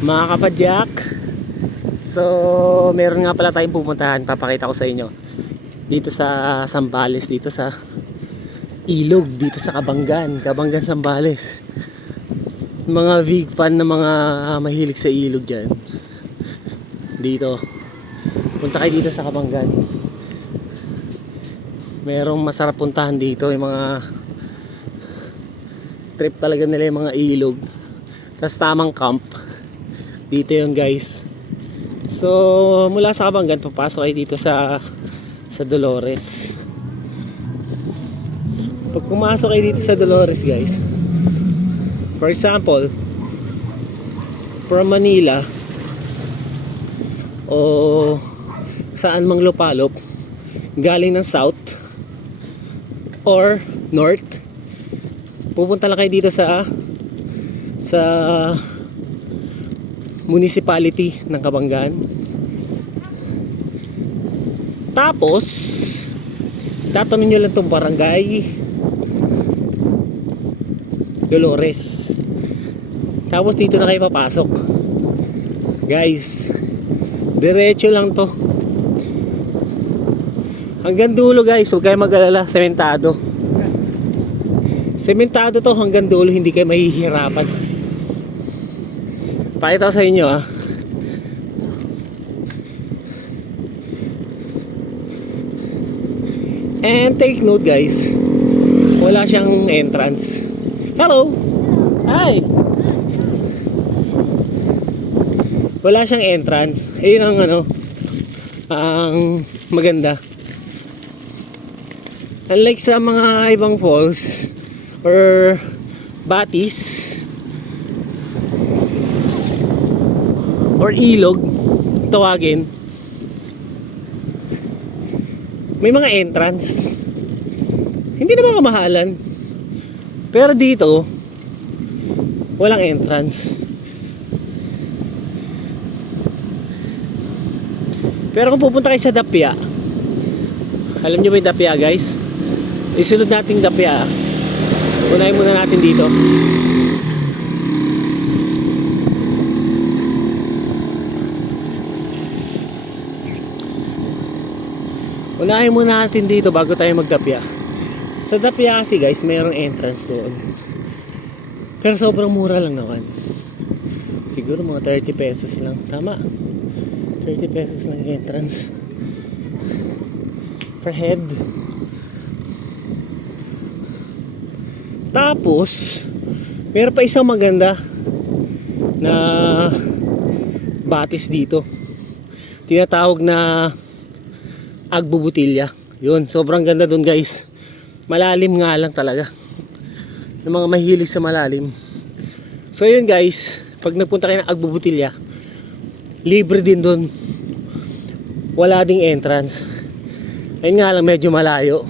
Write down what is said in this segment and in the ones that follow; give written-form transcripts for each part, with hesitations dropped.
Mga kapadyak, so meron nga pala tayong pupuntahan. Papakita ko sa inyo dito sa Zambales, dito sa ilog, dito sa Kabanggan, Zambales. Mga big fan na mga mahilig sa ilog dyan, dito punta kayo dito sa Kabanggan. Merong masarap puntahan dito, yung mga trip talaga nila, yung mga ilog, tapos tamang camp dito yun guys. So mula sa Kabanggan papasok kayo dito sa Dolores. Pag pumasok kayo dito sa Dolores guys, for example from Manila o saan mang lupalop galing ng south or north, pupunta lang kayo dito sa municipality ng Kabanggan. Tapos tatanong nyo lang itong barangay Dolores. Tapos dito na kayo papasok guys. Diretso lang to hanggang dulo guys. Huwag kayo mag-alala, sementado to hanggang dulo, hindi kayo mahihirapan. Pakita ko sa inyo And take note guys, wala siyang entrance. Hello! Hi! Wala siyang entrance. Ayun ang ang maganda. Unlike sa mga ibang falls or batis or ilog tawagin, may mga entrance. Hindi naman kamahalan. Pero dito walang entrance. Pero kung pupunta kayo sa Dapia, alam nyo ba yung Dapia guys? Isunod natin Dapia. Unahin muna natin dito. Unahin muna natin dito bago tayo magdapya. Sa Dapia kasi guys, mayroong entrance doon. Pero sobrang mura lang naman. Siguro mga 30 pesos lang. Tama. 30 pesos lang yung entrance per head. Tapos meron pa isang maganda na batis dito, tinatawag na Agbubutilya. Yun, sobrang ganda dun guys. Malalim nga lang talaga, yung mga mahilig sa malalim. So yun guys, pag nagpunta kayo ng Agbubutilya, libre din dun, wala ding entrance. Ayun nga lang, medyo malayo.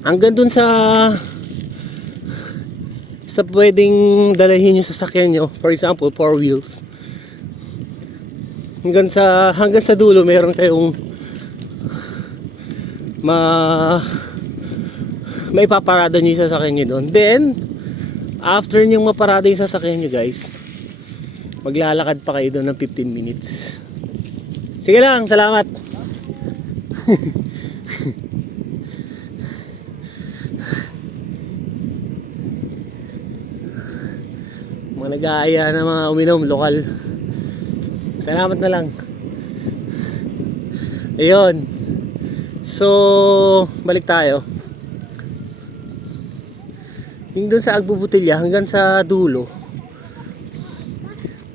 Hanggang dun sa pwedeng dalahin nyo sa sasakyan nyo, for example 4 wheels, hanggang sa dulo meron kayong may paparada nyo yung sasakyan nyo doon. Then after nyo maparada yung sasakyan nyo guys, maglalakad pa kayo doon ng 15 minutes. Sige lang, salamat. Mga nag-aaya na mga uminom, lokal. Salamat na lang. Ayun. So balik tayo. Yung dun sa Agbubutilya hanggang sa dulo,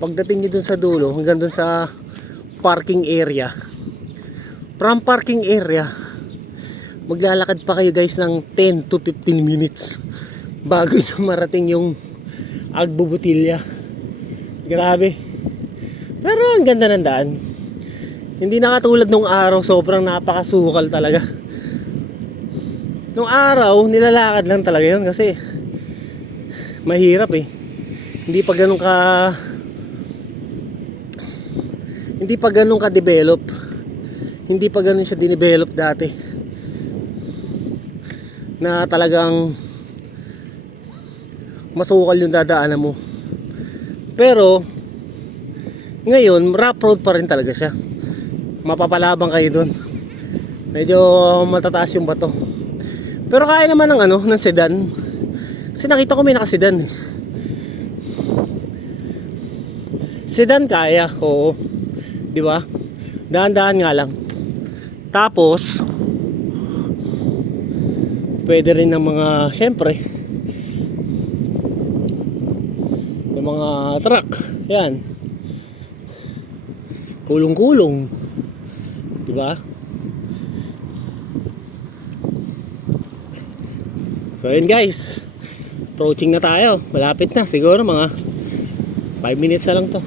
pagdating nyo dun sa dulo hanggang dun sa parking area, from parking area maglalakad pa kayo guys ng 10 to 15 minutes bago nyo marating yung Agbubutilya. Grabe. Pero ang ganda ng daan. Hindi na katulad nung araw, sobrang napakasukal talaga. Nung araw nilalakad lang talaga yun kasi mahirap Hindi pa ganun ka develop. Hindi pa ganun siya dinevelop dati. Na talagang masukal yung dadaanan mo. Pero ngayon rough road pa rin talaga siya. Mapapalabang kayo doon. Medyo matataas yung bato. Pero kaya naman ng ano, ng sedan. Kasi nakita ko may naka-sedan eh. Sedan kaya, oo. Di ba? Dahan-dahan nga lang. Tapos pwede rin ng mga, syempre, ng mga truck. Yan. Kulong-kulong. Di ba? So ayun guys. Approaching na tayo. Malapit na. Siguro mga 5 minutes na lang to.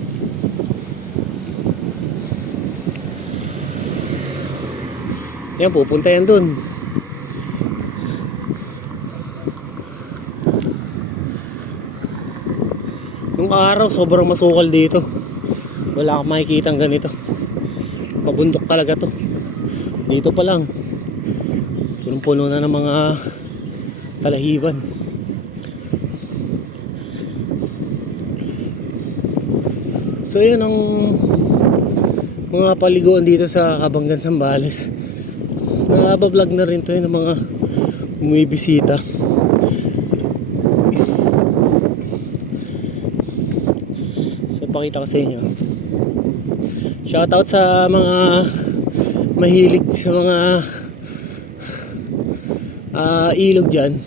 Yan, pupunta yan dun. Nung araw, sobrang masukal dito. Wala kang makikita ganito. Pabundok talaga to. Dito pa lang. Punong-puno na ng mga talahiban. So yun ang mga paliguan dito sa Kabanggan, Zambales. Nakabablog na rin to ng mga bumibisita. So pakita ko sa inyo. Shoutout sa mga mahilig sa mga ilog dyan.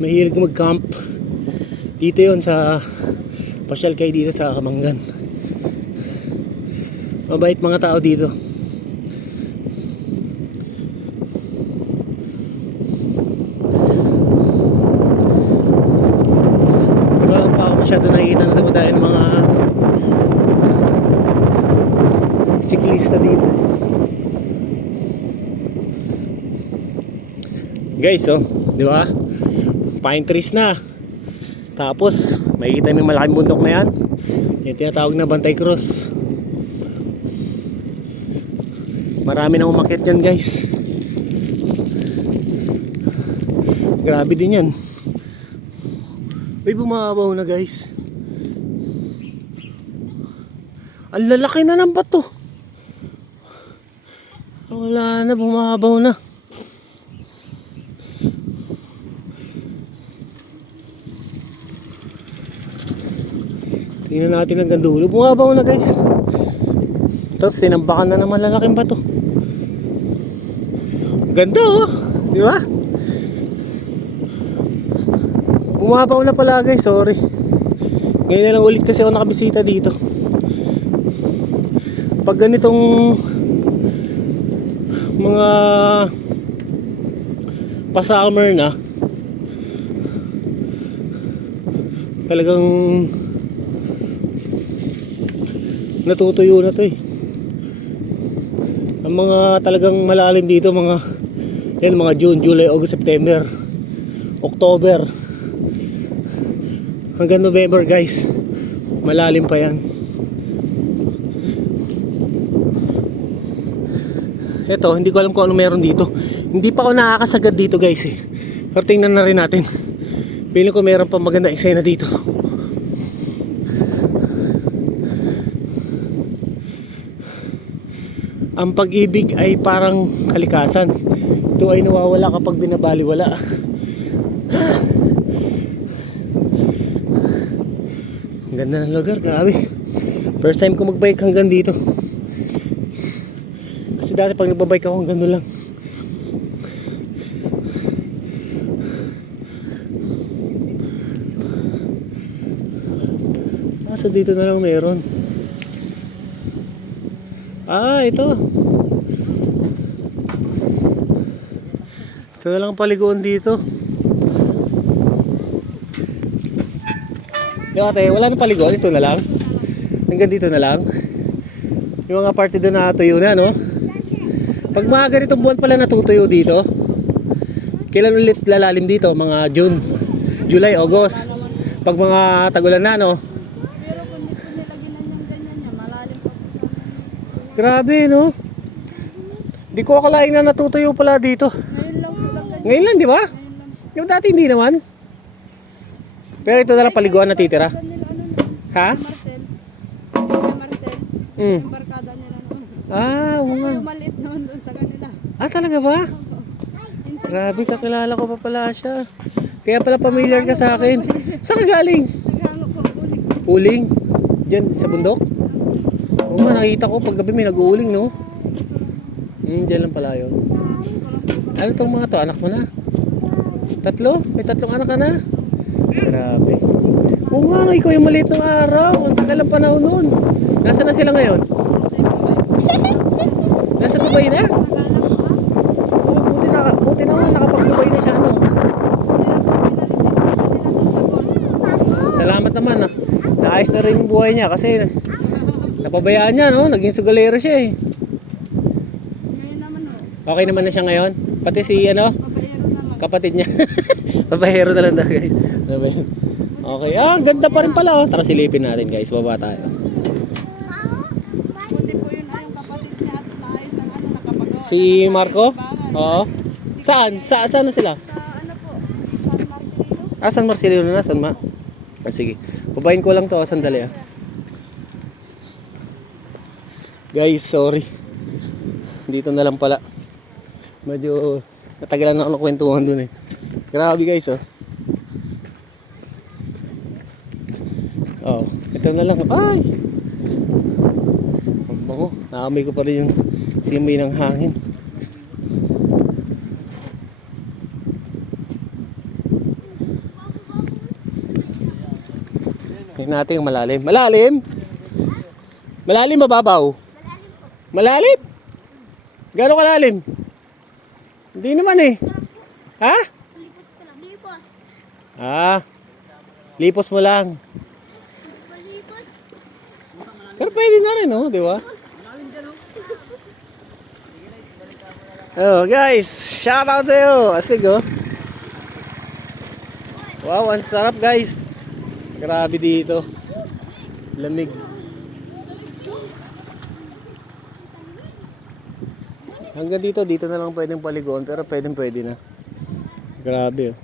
Mahilig mag-camp. Dito yon sa pasyal kayo dito sa Kabanggan. Mabait mga tao dito. Wala pa ako masyado nakikita na dumadayan mga siklista dito. Guys, oh, di ba? Pine trees na. Tapos, makikita mo yung malaking bundok na yan. Yung tinatawag na Bantay Cross. Marami nang umakyat dyan guys. Grabe din yan. Uy, bumabaw na guys. Ang lalaki na ng bato. Wala na, bumabaw na. Tingnan natin hanggang dulo. Bumabaw na guys. Tapos sinambakan na naman lalaking bato. Ganda oh. Di ba? Bumabaw na pala guys. Sorry. Ngayon na lang ulit kasi ako nakabisita dito. Pag ganitong mga pa-summer na, talagang natutuyo na to eh. Ang mga talagang malalim dito mga yan, mga June, July, August, September, October hanggang November guys, malalim pa yan. Eto, hindi ko alam kung ano meron dito. Hindi pa ako nakakasagad dito guys eh. Pero tingnan na rin natin. Piling ko meron pa maganda eksena dito. Ang pag-ibig ay parang kalikasan. Ito ay nawawala kapag binabaliwala. Ang ganda ng lugar, grabe. First time ko magbike hanggang dito. Kasi dati pag nagbabike ako hanggang doon lang. So dito na lang meron. Ito. Ito na lang paliguan dito. Yung ate, wala nang paliguan. Ito na lang. Hanggang dito na lang. Yung mga parte doon na tuyo na, no? Pag mga ganitong buwan pala natutuyo dito. Kailan ulit lalalim dito? Mga June, July, August. Pag mga tagulan na, no? Grabe, no? Di ko akalain na natutuyo pala dito. Ngayon lang sila ganyan. Ngayon lang, di ba? Ngayon lang Yung dati hindi naman. Pero ito na lang paliguan na titira. Nila ano na. Ha? Marcel. Kaya Marcel. Hmm. Yung barkada nila noon. Ah, oo nga. Yung maliit noon doon sa kanila. Ah, talaga ba? Minsan Grabe, kakilala ko pa pala siya. Kaya pala familiar ka sa akin. Saan ka galing? naghango ko ulit. Uling? Diyan, sa bundok? Oo nga, nakita ko pag gabi may nag-uuling, no? Diyan lang pala yun. Ano tong mga to? Anak mo na? Tatlo? May tatlong anak ka na? Grabe. Oo nga, no, ikaw yung maliit ng araw. Ang tagal ang panahon nun. Nasaan na sila ngayon? Nasa Dubai na? Oh, buti na nga, nakapag-Dubai na siya, no? Salamat naman, ah. Naayos na rin yung buhay niya kasi napabayaan niya, no? Naging sugalero siya, eh. Ngayon naman o. Okay naman na siya ngayon. Pati si, ano, Pabayero naman. kapatid niya. Babahero na lang daw, guys. Ano ba yun? Okay, ah, ang ganda pa rin pala, oh. Tara silipin natin, guys. Baba tayo. Buti po yun ay yung kapatid niya at naayos ang ano nakapagawa. Si Marco? Oo. Saan? Saan na sila? Sa ano po, San Marcelino. Ah, San Marcelino na? San Ma? Ah, sige. Babayin ko lang to, sandali, ah. Guys, sorry. Dito na lang pala. Medyo natagalan na ako ng kwentuhan dun, eh. Grabe, guys, oh. Oh, ito na lang. Ay! Ang bango. Naamoy ko pa rin yung simoy ng hangin. Tingnan natin yung malalim. Malalim? Malalim mababaw? Malalim? Gano'ng kalalim? Hindi naman, eh. Ha? Lipos ko lang. Lipos. Ah, lipos mo lang. Lipos. Pero pwede na rin, oh, di ba? Oh, guys, shout out sa iyo. Astig, oh. Wow, ang sarap, guys. Grabe dito. Lamig. Hanggang dito na lang pwedeng paliguan, pero pwede na. Grabe, oh.